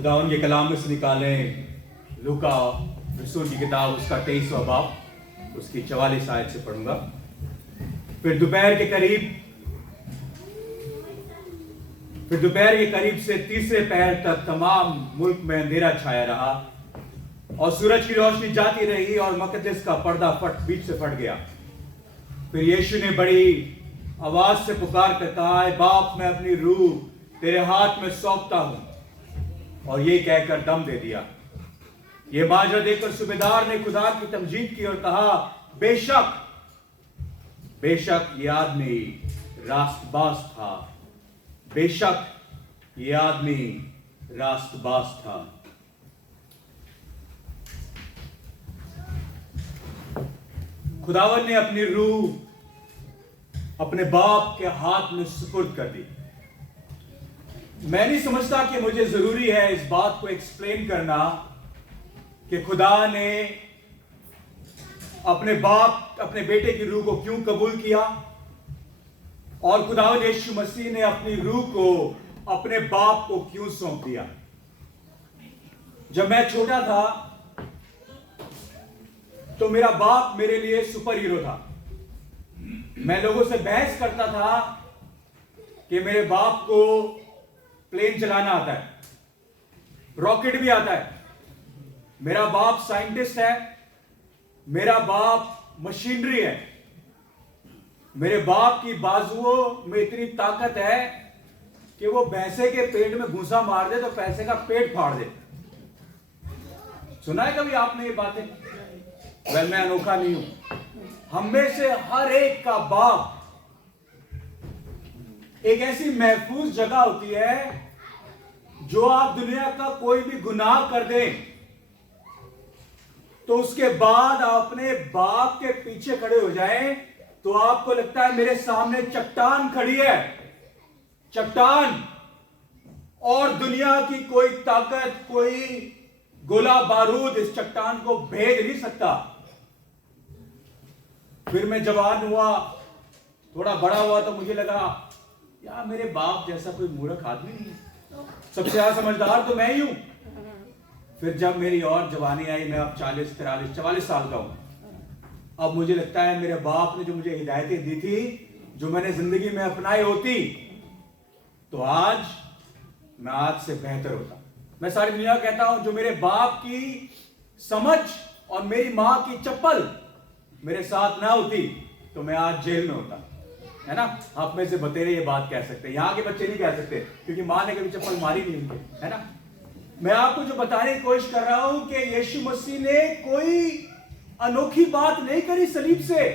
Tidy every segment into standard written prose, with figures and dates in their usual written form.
खुदावन के कलाम में से निकालें लूका रसूल की किताब उसका 23वां बाब उसकी 44 आयत से पढ़ूंगा। फिर दोपहर के करीब से तीसरे पहर तक तमाम मुल्क में अंधेरा छाया रहा और सूरज की रोशनी जाती रही और मकदस का पर्दा बीच से फट गया। फिर यीशु ने बड़ी आवाज से पुकार कर कहा, बाप मैं अपनी रूह तेरे हाथ में सौंपता हूं, और ये कहकर दम दे दिया। ये माजरा देखकर सूबेदार ने खुदा की तमजीद की और कहा, बेशक बेशक ये आदमी रास्तबाज था, बेशक ये आदमी रास्तबाज था। खुदावन ने अपनी रूह अपने बाप के हाथ में सुपुर्द कर दी। मैं नहीं समझता कि मुझे जरूरी है इस बात को एक्सप्लेन करना कि खुदा ने अपने बेटे की रूह को क्यों कबूल किया और खुदावंद यीशु मसीह ने अपनी रूह को अपने बाप को क्यों सौंप दिया। जब मैं छोटा था तो मेरा बाप मेरे लिए सुपर हीरो था। मैं लोगों से बहस करता था कि मेरे बाप को प्लेन चलाना आता है, रॉकेट भी आता है, मेरा बाप साइंटिस्ट है, मेरा बाप मशीनरी है, मेरे बाप की बाजुओं में इतनी ताकत है कि वो भैंसे के पेट में घूंसा मार दे तो भैंसे का पेट फाड़ दे। सुना है कभी आपने ये बातें? मैं अनोखा नहीं हूं। हम में से हर एक का बाप एक ऐसी महफूज जगह होती है जो आप दुनिया का कोई भी गुनाह कर दें तो उसके बाद आप अपने बाप के पीछे खड़े हो जाएं तो आपको लगता है मेरे सामने चट्टान खड़ी है, चट्टान, और दुनिया की कोई ताकत, कोई गोला बारूद इस चट्टान को भेद नहीं सकता। फिर मैं जवान हुआ, थोड़ा बड़ा हुआ तो मुझे लगा यार मेरे बाप जैसा कोई मूर्ख आदमी नहीं है, सबसे ज्यादा समझदार तो मैं ही हूं। फिर जब मेरी और जवानी आई, मैं अब 44 साल का हूं, अब मुझे लगता है मेरे बाप ने जो मुझे हिदायतें दी थी, जो मैंने जिंदगी में अपनाई होती तो आज मैं आज से बेहतर होता। मैं सारी दुनिया कहता हूं जो मेरे बाप की समझ और मेरी मां की चप्पल मेरे साथ ना होती तो मैं आज जेल में होता, है ना। आप में से बतेरे ये बात कह सकते हैं, यहां के बच्चे नहीं कह सकते क्योंकि मां ने कभी चप्पल मारी नहीं उनके, है ना। मैं आपको जो बताने की कोशिश कर रहा हूं कि यीशु मसीह ने कोई अनोखी बात नहीं करी सलीब से,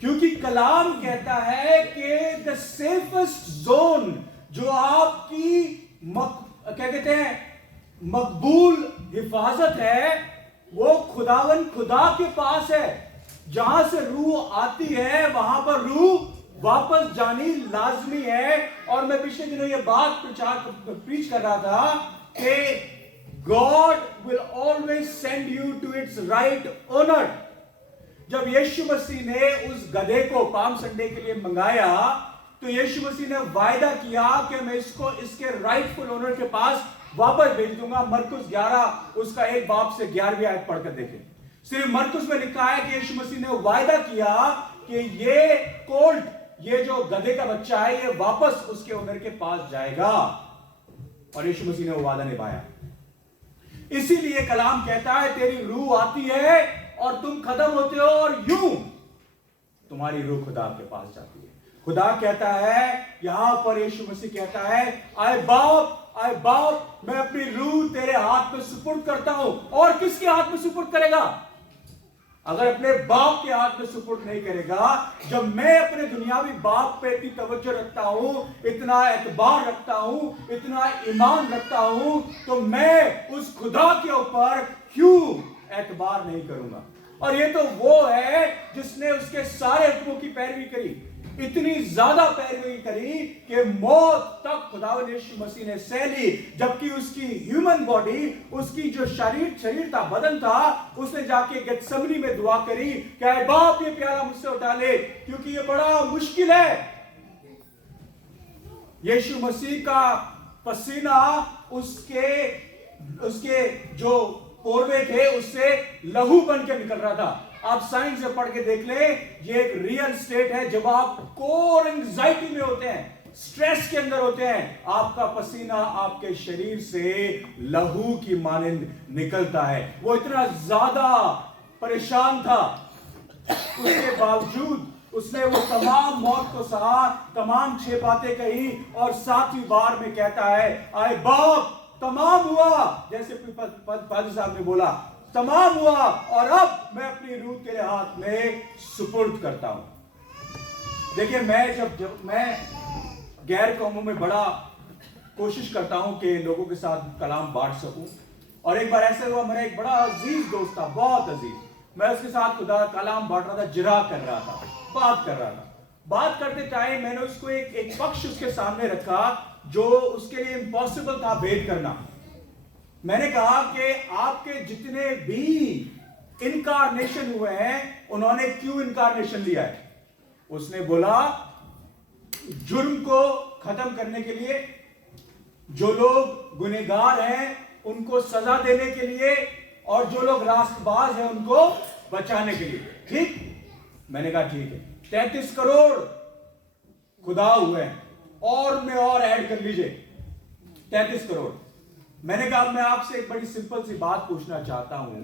क्योंकि कलाम कहता है कि द सेफेस्ट जोन जो आपकी क्या कहते हैं मकबूल हिफाजत है वो खुदा के पास है। जहां से रूह आती है वहां पर रूह वापस जानी लाजमी है। और मैं पिछले दिनों ये बात प्रीच कर रहा था कि God will always send you to its right owner. जब यीशु मसीह ने उस गधे को पाम संडे के लिए मंगाया तो यीशु मसीह ने वायदा किया कि मैं इसको इसके राइटफुल ओनर के पास वापस भेज दूंगा। मरकुस 11 उसका 1 बाब से 11वीं आयत पढ़कर देखें। सिर्फ मरकुस में लिखा है कि यीशु मसीह ने वायदा किया कि ये कोल्ट, ये जो गधे का बच्चा है, ये वापस उसके ओनर के पास जाएगा, और यीशु मसीह ने वो वादा निभाया। इसीलिए कलाम कहता है तेरी रूह आती है और तुम खत्म होते हो और यूं तुम्हारी रूह खुदा के पास जाती है। खुदा कहता है, यहां पर यीशु मसीह कहता है, आए बाप मैं अपनी रूह तेरे हाथ में सुपुर्द करता हूं। और किसके हाथ में सुपुर्द करेगा? अगर अपने बाप के हाथ में सुपुर्द नहीं करेगा, जब मैं अपने दुनियावी बाप पे इतनी तवज्जो रखता हूं, इतना एतबार रखता हूं, इतना ईमान रखता हूं, तो मैं उस खुदा के ऊपर क्यों एतबार नहीं करूंगा? और ये तो वो है जिसने उसके सारे हुक्मों की पैरवी करी, इतनी ज्यादा पैरवी करी कि मौत तक खुदावंद यीशु मसीह ने सह ली, जबकि उसकी ह्यूमन बॉडी, उसकी जो शरीर था, बदन था, उसने जाके गेत्सेमनी में दुआ करी कि बाप ये प्याला मुझसे उठा ले, क्योंकि ये बड़ा मुश्किल है। यीशु मसीह का पसीना उसके उसके जो पोरवे थे उससे लहू बन के निकल रहा था। आप साइंस से पढ़ के देख ले, ये एक रियल स्टेट है। जब आप कोर एंजाइटी में होते हैं, स्ट्रेस के अंदर होते हैं, आपका पसीना आपके शरीर से लहू की मानिंद निकलता है। वो इतना ज्यादा परेशान था, उसके बावजूद उसने वो तमाम मौत को सहा, तमाम 6 बातें कही और 7वीं बार में कहता है, आए बाप तमाम हुआ। जैसे पादी साहब ने बोला तमाम हुआ और अब मैं अपनी रूह तेरे हाथ में सुपुर्द करता हूं। देखिए, मैं जब मैं गैर कौमों में बड़ा कोशिश करता हूं कि लोगों के साथ कलाम बांट सकूं। और एक बार ऐसा हुआ, मेरा एक बड़ा अजीज दोस्त था, बहुत अजीज, मैं उसके साथ खुदा कलाम बांट रहा था, जिरा कर रहा था, बात कर रहा था। बात करते टाइम मैंने उसको एक पक्ष उसके सामने रखा जो उसके लिए इम्पॉसिबल था भेद करना। मैंने कहा कि आपके जितने भी इनकारनेशन हुए हैं, उन्होंने क्यों इनकारनेशन लिया है? उसने बोला जुर्म को खत्म करने के लिए, जो लोग गुनहगार हैं उनको सजा देने के लिए, और जो लोग रास्तबाज हैं उनको बचाने के लिए। ठीक? मैंने कहा ठीक है। 33 करोड़ खुदा हुए हैं, और में और ऐड कर लीजिए 33 करोड़। मैंने कहा मैं आपसे एक बड़ी सिंपल सी बात पूछना चाहता हूं।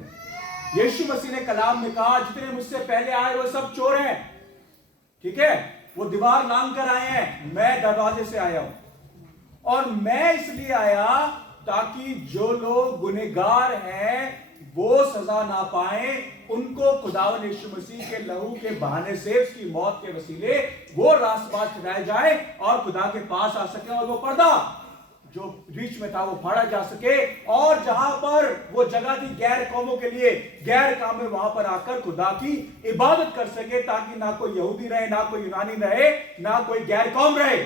यीशु मसीह ने कलाम में कहा जितने मुझसे पहले आए वो सब चोर हैं, ठीक है? वो दीवार लांग कर आए हैं, मैं दरवाजे से आया हूं। और मैं इसलिए आया ताकि जो लोग गुनहगार हैं वो सजा ना पाए, उनको खुदावन यीशु मसीह के लहू के बहाने से, उसकी मौत के वसीले वो रास्तबाज ठहराए जाए और खुदा के पास आ सके, और वो पर्दा जो बीच में था वो फाड़ा जा सके, और जहां पर वो जगह थी गैर कौमों के लिए, गैर काम में, वहां पर आकर खुदा की इबादत कर सके, ताकि ना कोई यहूदी रहे, ना कोई यूनानी रहे, ना कोई गैर कौम रहे।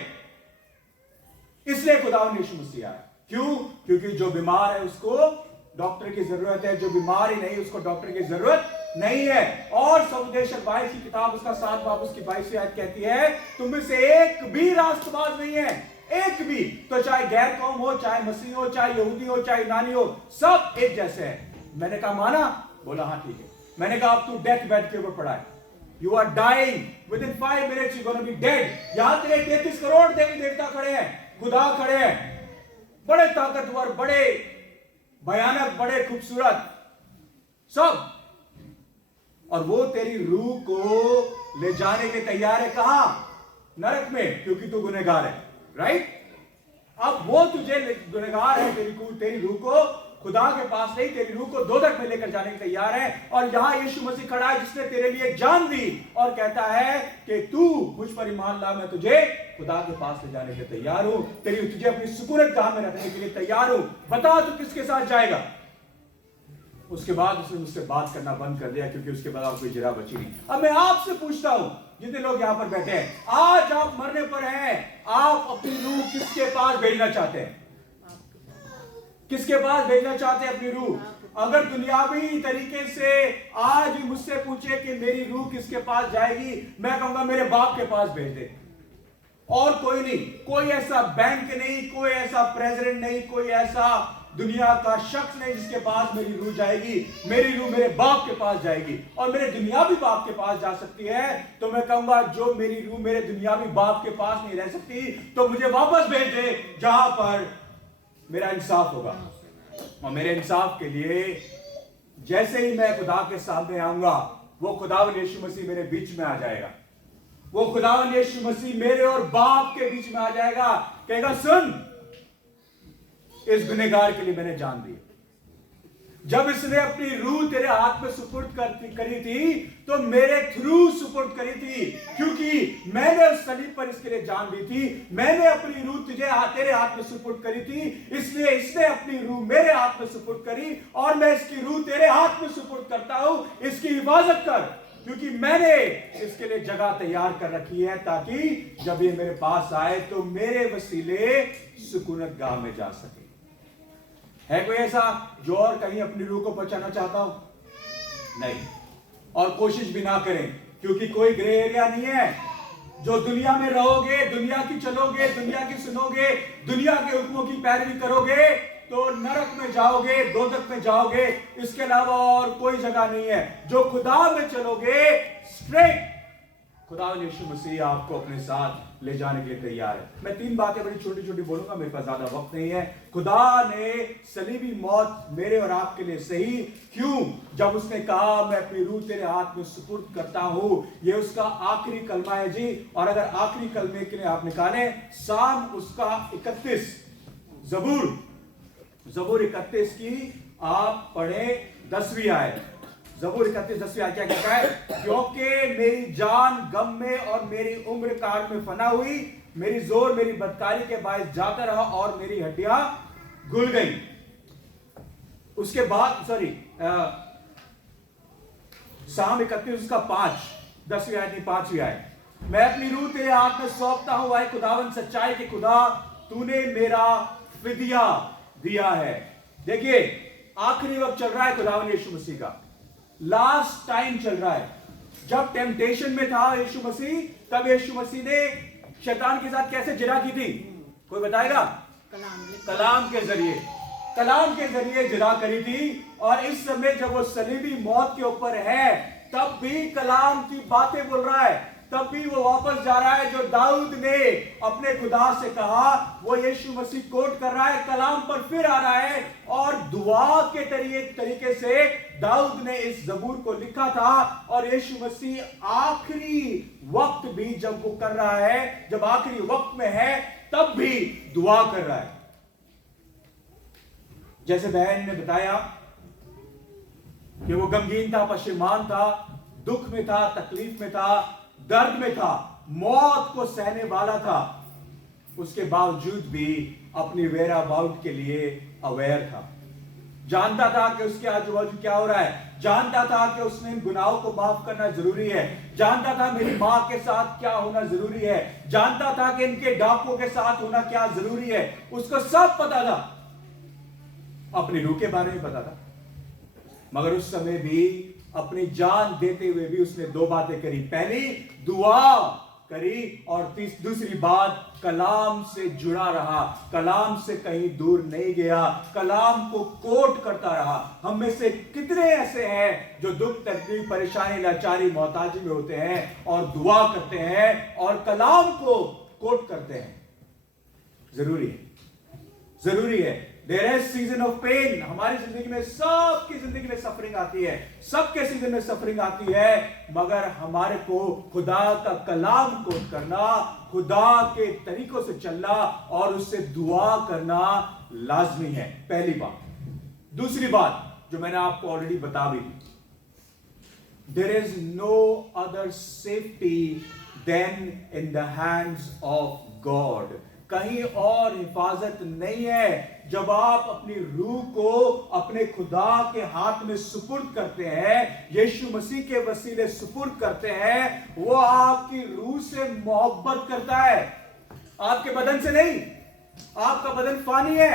इसलिए खुदावन यीशु मसीह आया। क्यों? क्योंकि जो बीमार है उसको डॉक्टर की जरूरत है, जो बीमार ही नहीं उसको डॉक्टर की जरूरत नहीं है। और समुदेशक 22 की किताब उसका 7 बाब उसकी 22 आयत कहती है, तुम में से एक भी रास्तबाज नहीं है, एक भी। तो चाहे गैर कौम हो, चाहे मसीह हो, चाहे यहूदी हो, चाहे यूनानी हो, सब एक जैसे हैं। मैंने कहा माना? बोला हाँ ठीक है। मैंने कहा अब तू डेथ बेड के ऊपर पड़ा है, you are dying, within 5 minutes you gonna be dead. यहां तेरे 33 करोड़ देवी देवता खड़े हैं, खुदा खड़े हैं, बड़े ताकतवर, बड़े भयानक, बड़े खूबसूरत सब, और वो तेरी रूह को ले जाने के तैयार है। कहां? नरक में, क्योंकि तू गुनहगार है। राइट? अब वो तुझे गुनहगार है, तेरी रूह को खुदा के पास नहीं, तेरी रूह को दोजख में लेकर जाने के तैयार है। और यहां यीशु मसीह खड़ा है जिसने तेरे लिए जान दी और कहता है कि तू मुझ पर ईमान ला, मैं तुझे खुदा के पास ले जाने के तैयार हूं, तुझे अपनी सुकूनत गाह में रखने के लिए तैयार हूं। बता तू किसके साथ जाएगा? उसके बाद उसने मुझसे बात करना बंद कर दिया, क्योंकि उसके बाद कोई जरा बची नहीं। अब मैं आपसे पूछता हूं, जितने लोग यहां पर बैठे हैं, आज आप मरने पर हैं, आप अपनी रूह किसके पास भेजना चाहते हैं? किसके पास भेजना चाहते हैं अपनी रूह? अगर दुनियावी तरीके से आज मुझसे पूछे कि मेरी रूह किसके पास जाएगी, मैं कहूंगा मेरे बाप के पास भेज दे। और कोई नहीं, कोई ऐसा बैंक नहीं, कोई ऐसा प्रेसिडेंट नहीं, कोई ऐसा दुनिया का शख्स नहीं जिसके पास मेरी रूह जाएगी। मेरी रूह मेरे बाप के पास जाएगी, और मेरे दुनियावी बाप के पास जा सकती है। तो मैं कहूंगा जो मेरी रूह मेरे दुनियावी बाप के पास नहीं रह सकती, तो मुझे वापस भेज दे जहां पर मेरा इंसाफ होगा। और मेरे इंसाफ के लिए जैसे ही मैं खुदा के सामने आऊंगा, वो खुदावन यीशु मसीह मेरे बीच में आ जाएगा। वो खुदावन यीशु मसीह मेरे और बाप के बीच में आ जाएगा, कहेगा सुन, इस गुनहगार के लिए मैंने जान दी। जब इसने अपनी रूह तेरे हाथ में सुपुर्द करी थी, तो मेरे थ्रू सुपुर्द करी थी, क्योंकि मैंने उस सलीब पर इसके लिए जान दी थी। मैंने अपनी रूह तेरे हाथ में सुपुर्द करी थी, इसलिए इसने अपनी रूह मेरे हाथ में सुपुर्द करी, और मैं इसकी रूह तेरे हाथ में सुपुर्द करता हूं। इसकी हिफाजत कर, क्योंकि मैंने इसके लिए जगह तैयार कर रखी है, ताकि जब ये मेरे पास आए तो मेरे वसीले सुकूनत गाह में जा सके। है कोई ऐसा जो और कहीं अपनी रूह को बचाना चाहता हो? नहीं, और कोशिश भी ना करें, क्योंकि कोई ग्रे एरिया नहीं है। जो दुनिया में रहोगे, दुनिया की चलोगे, दुनिया की सुनोगे, दुनिया के हुक्मों की पैरवी करोगे तो नरक में जाओगे, दोजख में जाओगे। इसके अलावा और कोई जगह नहीं है। जो खुदा में चलोगे, स्ट्रेट खुदा यीशु मसीह आपको अपने साथ ले जाने के लिए तैयार है। मैं 3 बातें बड़ी छोटी छोटी बोलूंगा, मेरे पास ज्यादा वक्त नहीं है। खुदा ने सलीबी मौत मेरे और आपके लिए सही क्यों? जब उसने कहा मैं अपनी रूह तेरे हाथ में सुपुर्द करता हूं, ये उसका आखिरी कलमा है जी। और अगर आखिरी कलमे के लिए आप निकालें साम उसका 31, जबूर 31 की आप पढ़े 10वीं आयत। ज़बूर 31 10वीं आयत क्या कहता है? क्योंकि मेरी जान गम में और मेरी उम्र कार में फना हुई, मेरी जोर मेरी बदकारी के बायस जाता रहा और मेरी हड्डियां घुल गई। उसके बाद साम 31 उसका 5 10वीं आयत नहीं 5वीं आयत। मैं अपनी रूह तेरे हाथ में सौंपता हूं, आए खुदावन सच्चाई के खुदा, तूने मेरा फिदिया दिया है। देखिए आखिरी वक्त चल रहा है खुदावन यीशु मसीह का, लास्ट टाइम चल रहा है। जब टेम्पटेशन में था यीशु मसीह, तब यीशु मसीह ने शैतान के साथ कैसे जिरा की थी? कोई बताएगा? कलाम के जरिए जिरा करी थी। और इस समय जब वो सलीबी मौत के ऊपर है, तब भी कलाम की बातें बोल रहा है, तब भी वो वापस जा रहा है। जो दाऊद ने अपने खुदा से कहा वो यीशु मसीह कोट कर रहा है, कलाम पर फिर आ रहा है। और दुआ के तरीके से दाऊद ने इस ज़बूर को लिखा था। और यीशु मसीह आखिरी वक्त भी जब वो कर रहा है, जब आखिरी वक्त में है, तब भी दुआ कर रहा है। जैसे बहन ने बताया कि वो गमगीन था, पश्चिमान था, दुख में था, तकलीफ में था, दर्द में था, मौत को सहने वाला था। उसके बावजूद भी अपनी वेरा बाउट के लिए अवेयर था। जानता था कि उसके आजू बाजू क्या हो रहा है, जानता था कि उसने इन गुनाहों को माफ करना जरूरी है, जानता था मेरी मां के साथ क्या होना जरूरी है, जानता था कि इनके डाकुओं के साथ होना क्या जरूरी है। उसको सब पता था, अपनी रूह के बारे में पता था। मगर उस समय भी अपनी जान देते हुए भी उसने 2 बातें करी। पहली दुआ करी और दूसरी बात कलाम से जुड़ा रहा, कलाम से कहीं दूर नहीं गया, कलाम को कोट करता रहा। हम में से कितने ऐसे हैं जो दुख तकलीफ परेशानी लाचारी मोहताजी में होते हैं और दुआ करते हैं और कलाम को कोट करते हैं? जरूरी है। There is season of pain। हमारी जिंदगी में, सबकी जिंदगी में सफरिंग आती है, सबके सीजन में सफरिंग आती है। मगर हमारे को खुदा का कलाम कोट करना, खुदा के तरीकों से चलना और उससे दुआ करना लाजमी है, पहली बात। दूसरी बात जो मैंने आपको ऑलरेडी बता भी दी, There is no other safety than in the hands of God। कहीं और हिफाजत नहीं है। जब आप अपनी रूह को अपने खुदा के हाथ में सुपुर्द करते हैं, यीशु मसीह के वसीले सुपुर्द करते हैं, वो आपकी रूह से मोहब्बत करता है, आपके बदन से नहीं। आपका बदन फानी है,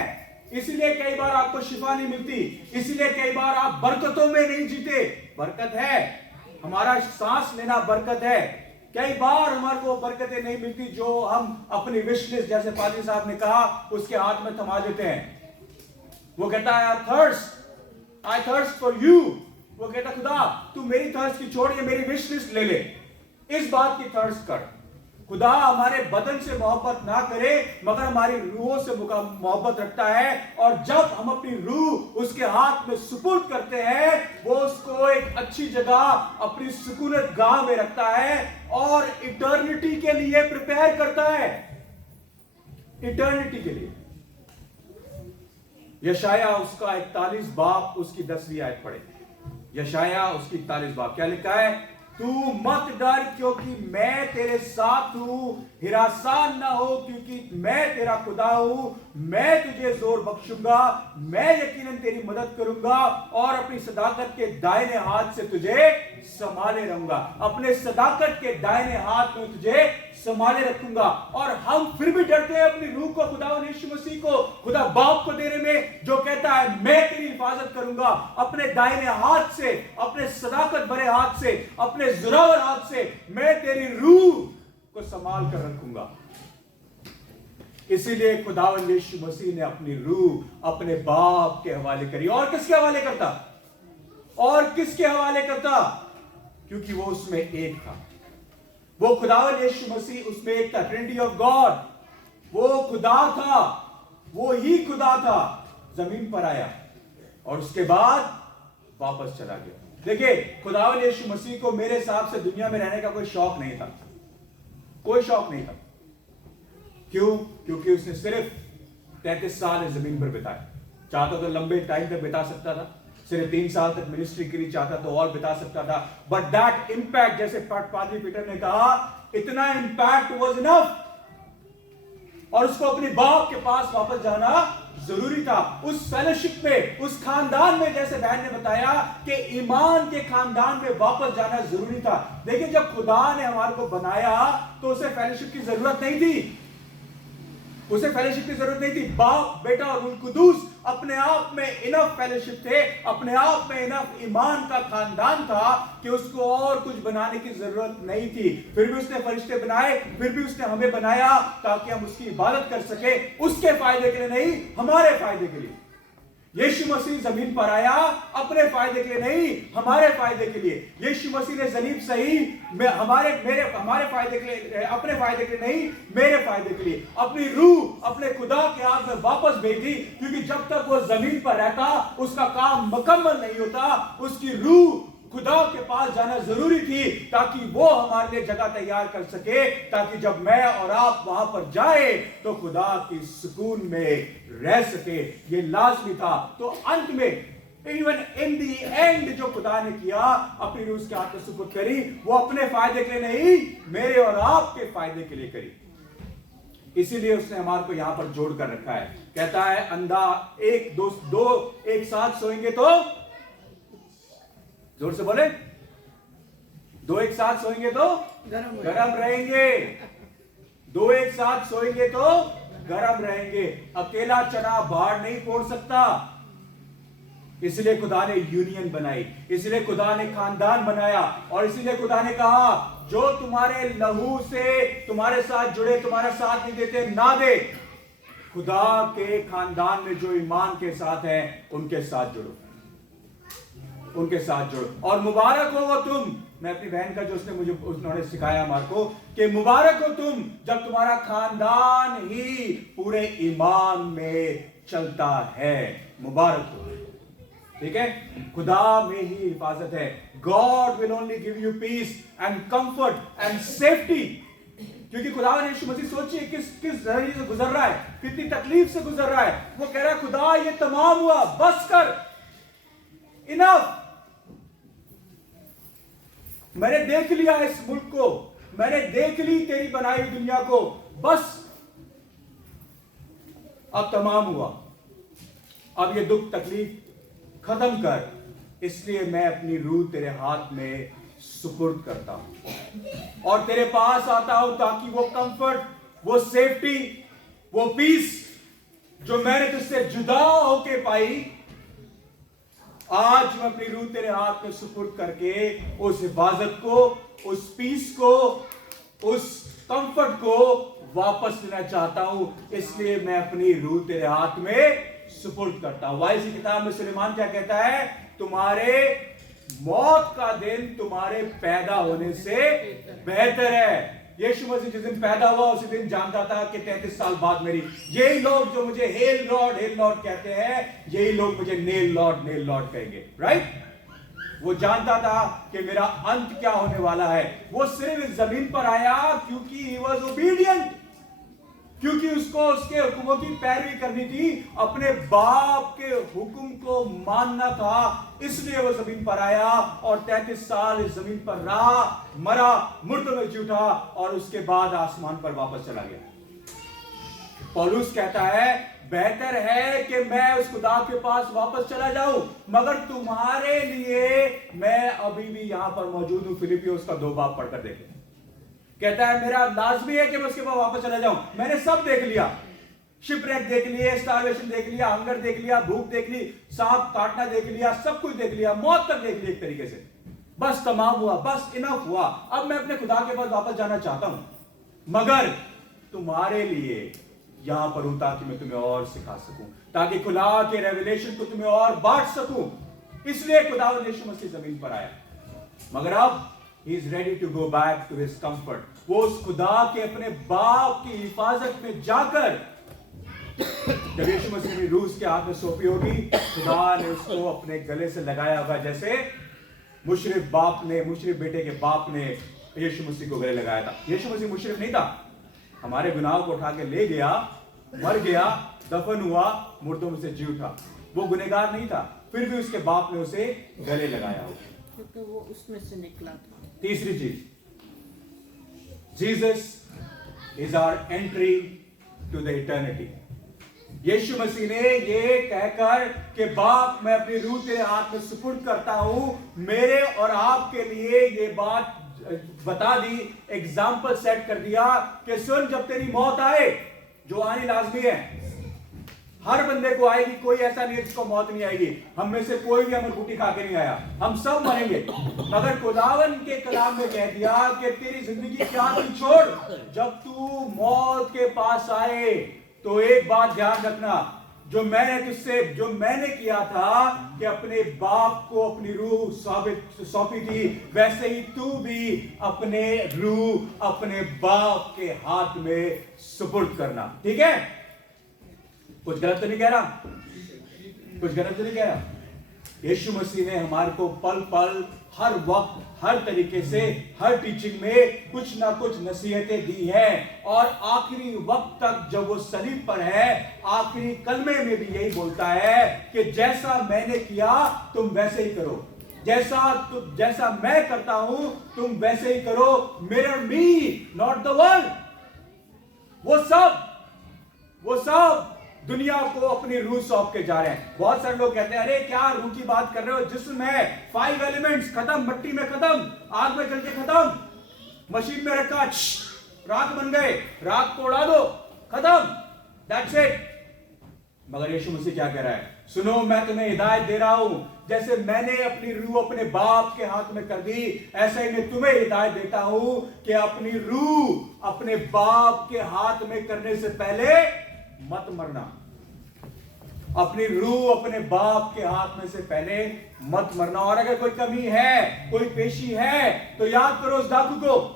इसीलिए कई बार आपको शिफा नहीं मिलती, इसीलिए कई बार आप बरकतों में नहीं जीते। बरकत है, हमारा सांस लेना बरकत है। कई बार हमारे को बरकतें नहीं मिलती जो हम अपनी विश लिस्ट, जैसे पादरी साहब ने कहा, उसके हाथ में थमा देते हैं। वो कहता है आई थर्स्ट फॉर यू। वो कहता खुदा तू मेरी थर्स्ट की छोड़, ये मेरी विश लिस्ट ले ले, इस बात की थर्स्ट कर। खुदा हमारे बदन से मोहब्बत ना करे मगर हमारी रूहों से मोहब्बत रखता है। और जब हम अपनी रूह उसके हाथ में सुपुर्द करते हैं, वो उसको एक अच्छी जगह अपनी सुकूनत गाह में रखता है और इटर्निटी के लिए प्रिपेयर करता है, इटर्निटी के लिए। यशाया उसका 41 बाब उसकी 10वीं आयत पढ़े। यशाया उसकी 41 बाब क्या लिखा है? तू मत डर क्योंकि मैं तेरे साथ हूं, हिरासान ना हो क्योंकि मैं तेरा खुदा हूं। मैं तुझे जोर बख्शूंगा, मैं यकीनन तेरी मदद करूंगा और अपनी सदाकत के दाहिने हाथ से तुझे संभाले रहूंगा। अपने सदाकत के दाहिने हाथ में तुझे संभाले रखूंगा। और हम फिर भी डरते हैं अपनी रूह को खुदा यीशु मसीह को, खुदा बाप को देने में, जो कहता है मैं तेरी हिफाजत करूंगा अपने दाहिने हाथ से, अपने सदाकत भरे हाथ से, अपने जोरावर हाथ से। मैं तेरी रूह को संभाल कर रखूंगा। इसीलिए खुदावंद यीशु मसीह ने अपनी रूह अपने बाप के हवाले करी। और किसके हवाले करता? और किसके हवाले करता? क्योंकि वो उसमें एक था। वो खुदावंद यीशु मसीह उसमें एक था। ट्रिनिटी ऑफ गॉड, वो खुदा था, वो ही खुदा था, जमीन पर आया और उसके बाद वापस चला गया। देखिए, खुदावंद यीशु मसीह को मेरे हिसाब से दुनिया में रहने का कोई शौक नहीं था, कोई शौक नहीं था। क्यों? क्योंकि उसने सिर्फ 33 साल इस जमीन पर बिताए। चाहता तो लंबे टाइम तक बिता सकता था, सिर्फ 3 साल तक मिनिस्ट्री के लिए चाहता तो और बिता सकता था, बट दैट इंपैक्ट, जैसे पादरी पीटर ने कहा, इतना इंपैक्ट वाज इनफ। और उसको अपने बाप के पास वापस जाना जरूरी था। उस फेलोशिप में, उस खानदान में, जैसे बहन ने बताया कि ईमान के खानदान में वापस जाना जरूरी था। देखिए, जब खुदा ने हमारे को बनाया तो उसे फेलोशिप की जरूरत नहीं थी, उसे फेलोशिप की जरूरत नहीं थी। बाप, बेटा और रूह कुदूस अपने आप में इनफ फेलोशिप थे, अपने आप में इनफ ईमान का खानदान था कि उसको और कुछ बनाने की जरूरत नहीं थी। फिर भी उसने फरिश्ते बनाए, फिर भी उसने हमें बनाया ताकि हम उसकी इबादत कर सके, उसके फायदे के लिए नहीं, हमारे फायदे के लिए। यीशु मसीह जमीन पर आया अपने फायदे के लिए नहीं, हमारे फायदे के लिए। यीशु मसीह ने सलीब सही हमारे फायदे के लिए, अपने फायदे के लिए नहीं, मेरे फायदे के लिए अपनी रूह अपने खुदा के हाथ में वापस भेजी। क्योंकि जब तक वो जमीन पर रहता उसका काम मुकम्मल नहीं होता। उसकी रूह खुदा के पास जाना जरूरी थी ताकि वो हमारे लिए जगह तैयार कर सके, ताकि जब मैं और आप वहां पर जाए तो खुदा की सुकून में रह सके। ये लाजमी था। तो अंत में, इवन इन दी एंड, जो खुदा ने किया, अपनी रूह के हाथ में सुपुर्द करी, वो अपने फायदे के लिए नहीं, मेरे और आपके फायदे के लिए करी। इसीलिए उसने हमारे को यहां पर जोड़ कर रखा है। कहता है, अंधा दो एक साथ सोएंगे तो, जोर से बोले, 2 एक साथ सोएंगे तो गरम रहेंगे। 2 एक साथ सोएंगे तो गरम रहेंगे। अकेला चना बाहर नहीं फोड़ सकता। इसलिए खुदा ने यूनियन बनाई, इसलिए खुदा ने खानदान बनाया, और इसलिए खुदा ने कहा, जो तुम्हारे लहू से तुम्हारे साथ जुड़े तुम्हारा साथ नहीं देते, ना दे। खुदा के खानदान में जो ईमान के साथ है उनके साथ जुड़ो, उनके साथ जुड़ो। और मुबारक हो वो तुम, मैं अपनी बहन का जो उन्होंने सिखाया हमारे को, कि मुबारक हो तुम जब तुम्हारा खानदान ही पूरे ईमान में चलता है। मुबारक हो, ठीक है? खुदा में ही हिफाजत है। God will only give you peace and comfort and safety. क्योंकि खुदा ने यीशु मसीह, सोचिए किस जरिए से गुजर रहा है, कितनी तकलीफ से गुजर रहा है। वो कह रहा है, खुदा ये तमाम हुआ, बस कर, इनफ। मैंने देख लिया इस मुल्क को, मैंने देख ली तेरी बनाई हुई दुनिया को, बस अब तमाम हुआ। अब ये दुख तकलीफ खत्म कर। इसलिए मैं अपनी रूह तेरे हाथ में सुपुर्द करता हूं और तेरे पास आता हूं, ताकि वो कंफर्ट, वो सेफ्टी, वो पीस जो मैंने तुझसे जुदा होके पाई, आज मैं अपनी रूह तेरे हाथ में सुपुर्द करके उस हिफाजत को, उस पीस को, उस कंफर्ट को वापस लेना चाहता हूं। इसलिए मैं अपनी रूह तेरे हाथ में सुपुर्द करता हूं। वाइस की किताब में सुलेमान क्या कहता है? तुम्हारे मौत का दिन तुम्हारे पैदा होने से बेहतर है। यीशु मसीह जिस दिन पैदा हुआ उसी दिन जानता था कि 33 साल बाद मेरी, यही लोग जो मुझे हेल लॉर्ड कहते हैं, यही लोग मुझे नेल लॉर्ड कहेंगे, राइट? वो जानता था कि मेरा अंत क्या होने वाला है। वो सिर्फ इस जमीन पर आया क्योंकि he was obedient, क्योंकि उसको उसके हुक्मों की पैरवी करनी थी, अपने बाप के हुक्म को मानना था। इसलिए वो जमीन पर आया और 33 साल इस जमीन पर रहा, मरा, मुर्दों में जी उठा और उसके बाद आसमान पर वापस चला गया। पौलुस कहता है, बेहतर है कि मैं उस खुदा के पास वापस चला जाऊं, मगर तुम्हारे लिए मैं अभी भी यहां पर मौजूद हूं। फिलिपियों का 2 बाब पढ़कर देखें। कहता है, मेरा लाजमी है कि मैं उसके पास वापस चला जाऊं। मैंने सब देख लिया, शिपरेक देख लिए, स्टारवेशन देख लिया, हंगर देख लिया, भूख देख ली, सांप काटना देख लिया, सब कुछ देख लिया, मौत तक देख ली एक तरीके से। बस तमाम हुआ, बस इनफ हुआ। अब मैं अपने खुदा के पास वापस जाना चाहता हूं। मगर तुम्हारे लिए यहां पर हूं ताकि मैं तुम्हें और सिखा सकूं, ताकि खुदा के रेवलेशन को तुम्हें और बांट सकूं। इसलिए खुदावंद यीशु मसीह जमीन पर आया। मगर अब he is ready to go back to his comfort। वो उस खुदा के अपने बाप की हिफाजत में जाकर, जब यीशु मसीह ने रूस के हाथ में सौंपी होगी, खुदा ने उसको अपने गले से लगाया होगा, जैसे मुशरिफ बेटे के बाप ने यीशु मसीह को गले लगाया था। यीशु मसीह मुशरिफ नहीं था, हमारे गुनाहों को उठा के ले गया, मर गया, दफन हुआ, मुर्दों में से जी उठा। वो गुनहगार नहीं था, फिर भी उसके बाप ने उसे गले लगाया हो, क्योंकि वो उसमें से निकला था। तीसरी चीज, Jesus is our entry to the eternity. Yeshu Masih ने ये कहकर कि बाप मैं अपनी रूह तेरे हाथ में सुपुर्द करता हूं, मेरे और आपके लिए ये बात बता दी, एग्जाम्पल सेट कर दिया कि सुन, जब तेरी मौत आए, जो आनी लाजमी है, हर बंदे को आएगी, कोई ऐसा नहीं है जिसको मौत नहीं आएगी। हम में से कोई भी अमर बूटी खा के नहीं आया, हम सब मरेंगे। मगर खुदावन के कलाम में कह दिया कि तेरी जिंदगी क्या थी, छोड़, जब तू मौत के पास आए तो एक बात ध्यान रखना, जो मैंने किया था कि अपने बाप को अपनी रूह सौंपी थी, वैसे ही तू भी अपने रूह अपने बाप के हाथ में सुपुर्द करना। ठीक है? कुछ गलत तो नहीं कह रहा? कुछ गलत तो नहीं कह रहा? यीशु मसीह ने हमारे को पल पल, हर वक्त, हर तरीके से, हर टीचिंग में कुछ ना कुछ नसीहतें दी हैं। और आखिरी वक्त तक जब वो सलीब पर है, आखिरी कलमे में भी यही बोलता है कि जैसा मैंने किया तुम वैसे ही करो, जैसा मैं करता हूं तुम वैसे ही करो। Mirror me, not the world. वो सब दुनिया को अपनी रूह सौंप के जा रहे हैं। बहुत सारे लोग कहते हैं, अरे क्या रूह की बात कर रहे हो, जिस्म है, 5 एलिमेंट्स खत्म, मिट्टी में खत्म, आग में जल के खत्म, मशीन में रखा, राख बन गए, राख को उड़ा दो, खत्म, दैट्स इट। मगर यीशु मसीह क्या कह रहा है? सुनो, मैं तुम्हें हिदायत दे रहा हूं, जैसे मैंने अपनी रूह अपने बाप के हाथ में कर दी, ऐसे ही मैं तुम्हें हिदायत देता हूं कि अपनी रूह अपने बाप के हाथ में करने से पहले मत मरना। अपनी रूह अपने बाप के हाथ में से पहले मत मरना। और अगर कोई कमी है, कोई पेशी है, तो याद करो उस डाकू को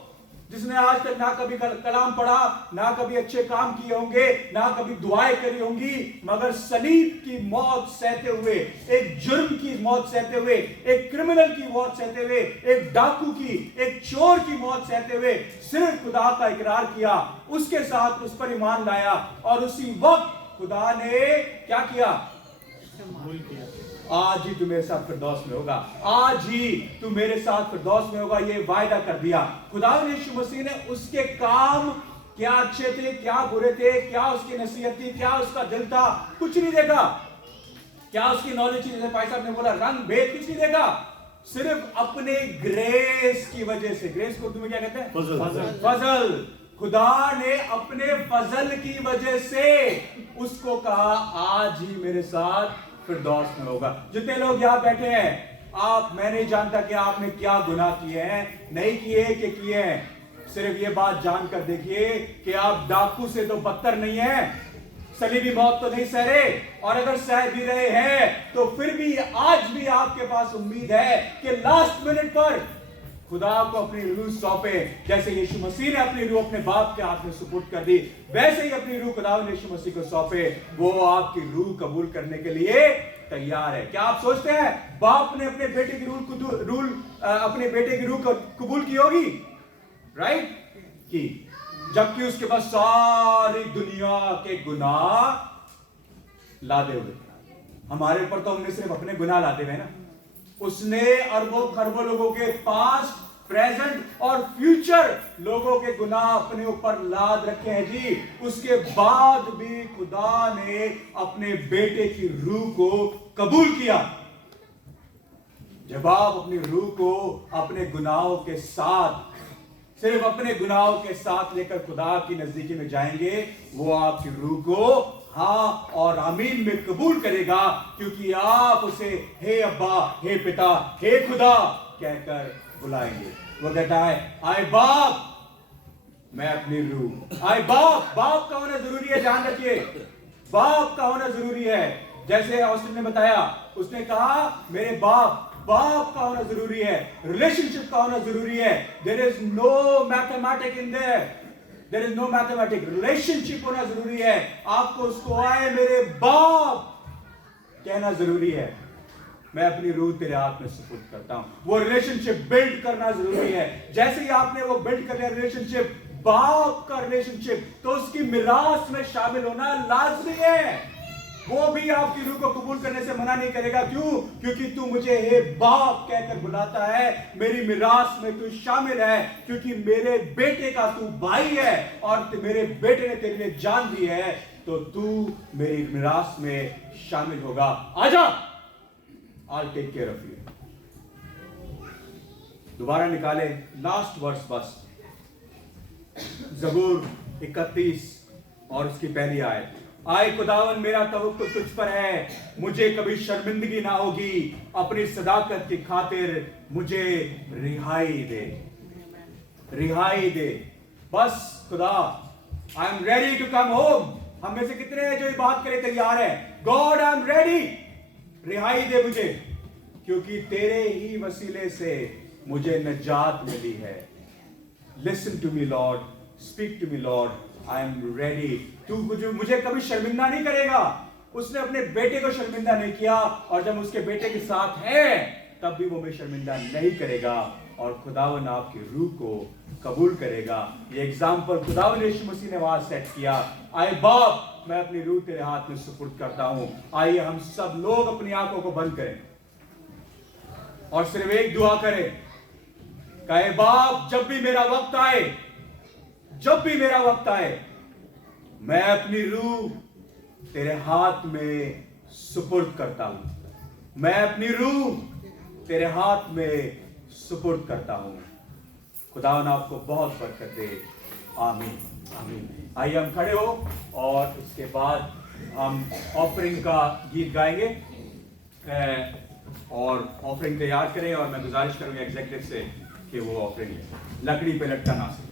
जिसने आज तक ना कभी कलाम पढ़ा, ना कभी अच्छे काम किए होंगे, ना कभी दुआएं करी होंगी, मगर सलीब की मौत सहते हुए, एक जुर्म की मौत सहते हुए, एक क्रिमिनल की मौत सहते हुए, एक डाकू की, एक चोर की मौत सहते हुए सिर्फ खुदा का इकरार किया, उसके साथ उस पर ईमान लाया, और उसी वक्त खुदा ने क्या किया? आज ही तू मेरे साथ फिरदौस में होगा, आज ही तू मेरे साथ फिरदौस में होगा, ये वायदा कर दिया। खुदा यीशु मसीह ने उसके काम क्या अच्छे थे, क्या बुरे थे, क्या उसकी नसीहत थी, क्या उसका दिल था, कुछ नहीं देखा। क्या उसकी नॉलेज थी, जैसे भाई साहब ने बोला, रंग भेद, कुछ नहीं देखा। सिर्फ अपने ग्रेस की वजह से, ग्रेस को तुम्हें क्या कहते हैं? फजल। खुदा ने अपने फजल की वजह से उसको कहा, आज ही मेरे साथ फिरदौस में होगा। जितने लोग यहां बैठे हैं, मैं नहीं जानता कि आपने क्या गुनाह किए हैं, नहीं किए कि किए हैं, सिर्फ ये बात जानकर देखिए कि आप डाकू से तो बदतर नहीं है, सलीबी मौत तो नहीं सह रहे, और अगर सह भी रहे हैं तो फिर भी आज भी आपके पास उम्मीद है कि लास्ट मिनट पर खुदा को अपनी रूह सौंपे। जैसे यीशु मसीह ने अपनी रूह अपने बाप के हाथ में सुपुर्द कर दी, वैसे ही अपनी रूह खुदा यीशु मसीह को सौंपे। वो आपकी रूह कबूल करने के लिए तैयार है। क्या आप सोचते हैं बाप ने अपने बेटे की अपने बेटे की रूह कबूल की होगी? राइट? की, जबकि उसके पास सारी दुनिया के गुनाह लादे हुए। हमारे ऊपर तो हमने सिर्फ अपने गुनाह लादे हुए ना, उसने अरबों खरबों लोगों के पास्ट, प्रेजेंट और फ्यूचर लोगों के गुनाह अपने ऊपर लाद रखे हैं जी। उसके बाद भी खुदा ने अपने बेटे की रूह को कबूल किया। जब आप अपनी रूह को अपने गुनाहों के साथ, सिर्फ अपने गुनाहों के साथ लेकर खुदा की नजदीकी में जाएंगे, वो आपकी रूह को हाँ और आमीन में कबूल करेगा, क्योंकि आप उसे हे अब्बा, हे पिता, हे खुदा कहकर बुलाएंगे। वो कहता है, आए बाप, मैं अपनी रूह। आए बाप का होना जरूरी है, ध्यान रखिए, बाप का होना जरूरी है। जैसे ऑस्टिन ने बताया, उसने कहा मेरे बाप का होना जरूरी है, रिलेशनशिप का होना जरूरी है। There is no mathematic in there is no mathematic, relationship होना जरूरी है। आपको उसको आए मेरे बाप कहना जरूरी है। मैं अपनी रूह तेरे हाथ में सुपुर्द करता हूं। वो रिलेशनशिप बिल्ड करना जरूरी है। जैसे ही आपने वो बिल्ड कर लिया रिलेशनशिप, बाप का रिलेशनशिप, तो उसकी मिरास में शामिल होना लाजमी है। वो भी आपकी रूह को कबूल करने से मना नहीं करेगा। क्यों? क्योंकि तू मुझे हे बाप कहकर बुलाता है, मेरी मिरास में तू शामिल है, क्योंकि मेरे बेटे का तू भाई है और मेरे बेटे ने तेरे लिए जान दी है, तो तू मेरी मिरास में शामिल होगा। आजा, I'll take care of you। दोबारा निकाले लास्ट वर्स बस, ज़बूर 31 और उसकी पहली आयत। आए खुदावन मेरा तवक्कुल तुझ पर है, मुझे कभी शर्मिंदगी ना होगी, अपनी सदाकत की खातिर मुझे रिहाई दे, रिहाई दे। बस खुदा, I am ready to come home. हम में से कितने हैं जो ये बात करे तैयार है? गॉड आई एम रेडी, रिहाई दे मुझे, क्योंकि तेरे ही वसीले से मुझे नजात मिली है। Listen to me Lord, speak to me Lord, I am ready. तू मुझे कभी शर्मिंदा नहीं करेगा। उसने अपने बेटे को शर्मिंदा नहीं किया, और जब उसके बेटे के साथ है तब भी वो हमें शर्मिंदा नहीं करेगा, और खुदावन आपकी रूह को कबूल करेगा। ये एग्जाम्पल खुदावन यीशु मसीह ने वहां सेट किया। आए बाप, मैं अपनी रूह तेरे हाथ में सुपुर्द करता हूं। आइए हम सब लोग अपनी आंखों को बंद करें और सिर्फ एक दुआ करें, कहे बाप, जब भी मेरा वक्त आए, जब भी मेरा वक्त आए, मैं अपनी रूह तेरे हाथ में सुपुर्द करता हूं। मैं अपनी रूह तेरे हाथ में सुपुर्द करता हूं। खुदावन आपको बहुत बरकत दे। आमीन, आमीन। आइए हम खड़े हो और इसके बाद हम ऑफरिंग का गीत गाएंगे और ऑफरिंग तैयार करें, और मैं गुजारिश करूंगा एग्जीक्यूटिव से कि वो ऑफरिंग लकड़ी पे लटका ना सके।